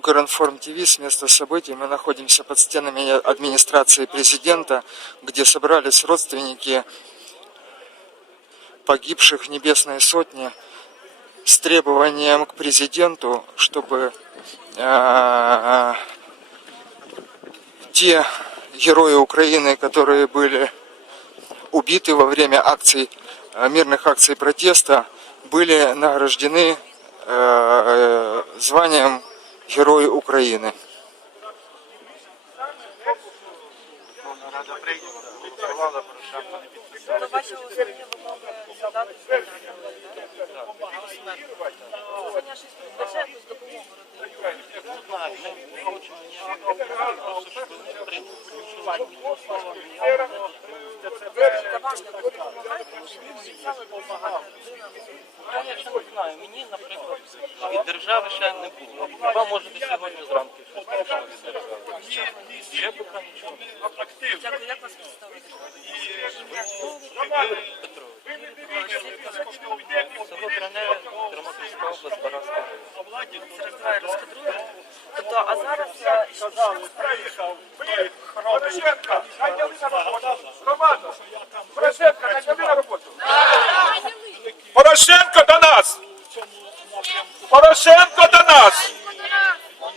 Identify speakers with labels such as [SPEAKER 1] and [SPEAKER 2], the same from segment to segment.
[SPEAKER 1] Укринформ ТВ с места событий. Мы находимся под стенами администрации президента, где собрались родственники погибших Небесной Сотни с требованием к президенту, чтобы э, те герои Украины, которые были убиты во время акций, э, мирных акций протеста, были награждены э, э, званием Герої України.
[SPEAKER 2] Порошенко не
[SPEAKER 3] підписала. Вам допомагати.
[SPEAKER 2] Я якщо не знаю, мені, наприклад, від держави ще не було. Хіба може до сьогодні зранку щось прийшло від держави? Ще поки нічого.
[SPEAKER 3] Дякую, як вас представити?
[SPEAKER 2] Петрович. Село область, Баранська.
[SPEAKER 3] Це роздває розкадрує. Тобто, а зараз
[SPEAKER 4] Приїхав, Порошенко, на роботу. Романо, Порошенко, найди на роботу. Порошенко до нас! Порошенко до нас!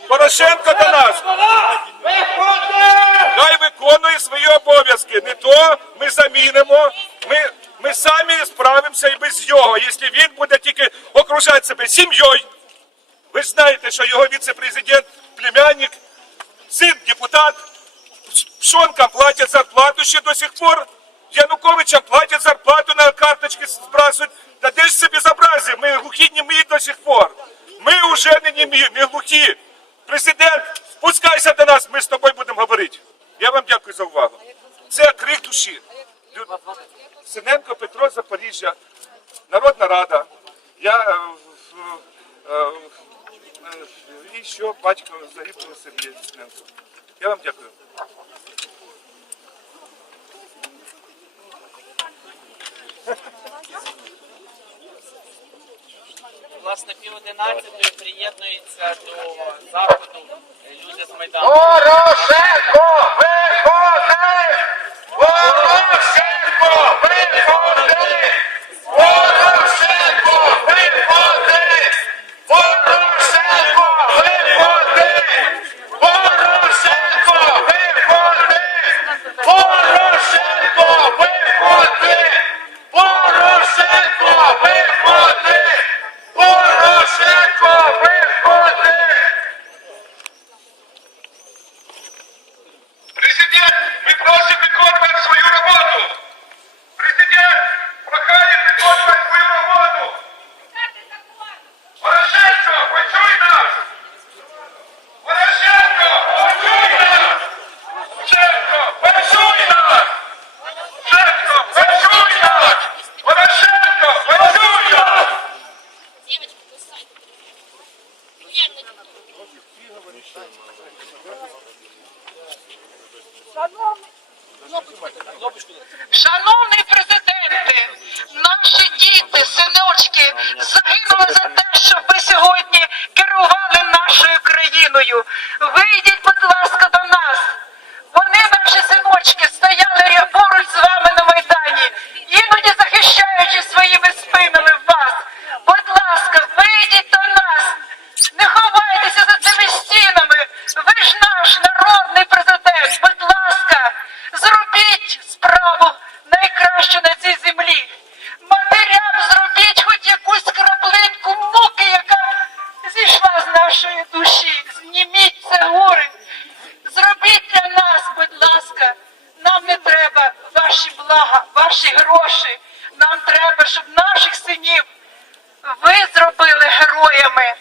[SPEAKER 4] Порошенко до нас! Хай виконує свої обов'язки. Не то ми замінимо. Ми, ми самі справимося і без нього, якщо він буде тільки окружати себе сім'єю. Ви знаєте, що його віце-президент, племянник, син депутат, Пшонкам платять зарплату ще до сих пор. Януковичам платять зарплату на карточки збрасують. Та де ж це безобразие? Ми глухі німі до сих пор. Ми вже не німі, не глухі. Президент, спускайся до нас, ми з тобою будемо говорити. Я вам дякую за увагу. Це крик душі. Синенко Петро Запоріжжя, Народна Рада. Я е, е, е, і що батько загиблого Сергія Синенко. Я вам дякую.
[SPEAKER 5] Власне, пів одинадцятої приєднується до заходу люди з Майдану.
[SPEAKER 4] Порошенко, виходи! Порошенко, виходи! Порошенко, виходи! Порошенко, виходи! Порошенко, виходи! Порошенко, виходи! Порошенко, виходи! Порошенко, виходи! Президент, ми просимо виконувати свою роботу. Президент, прохання виконувати свою роботу. Порошенко, почуй нас. Порошенко, почуй нас. Порошенко, почуй нас. Порошенко, почуй нас. Порошенко, почуй нас.
[SPEAKER 6] Девочки, кусай. Реально.
[SPEAKER 7] Шановний президенте, ваші гроші. Нам треба, щоб наших синів ви зробили героями.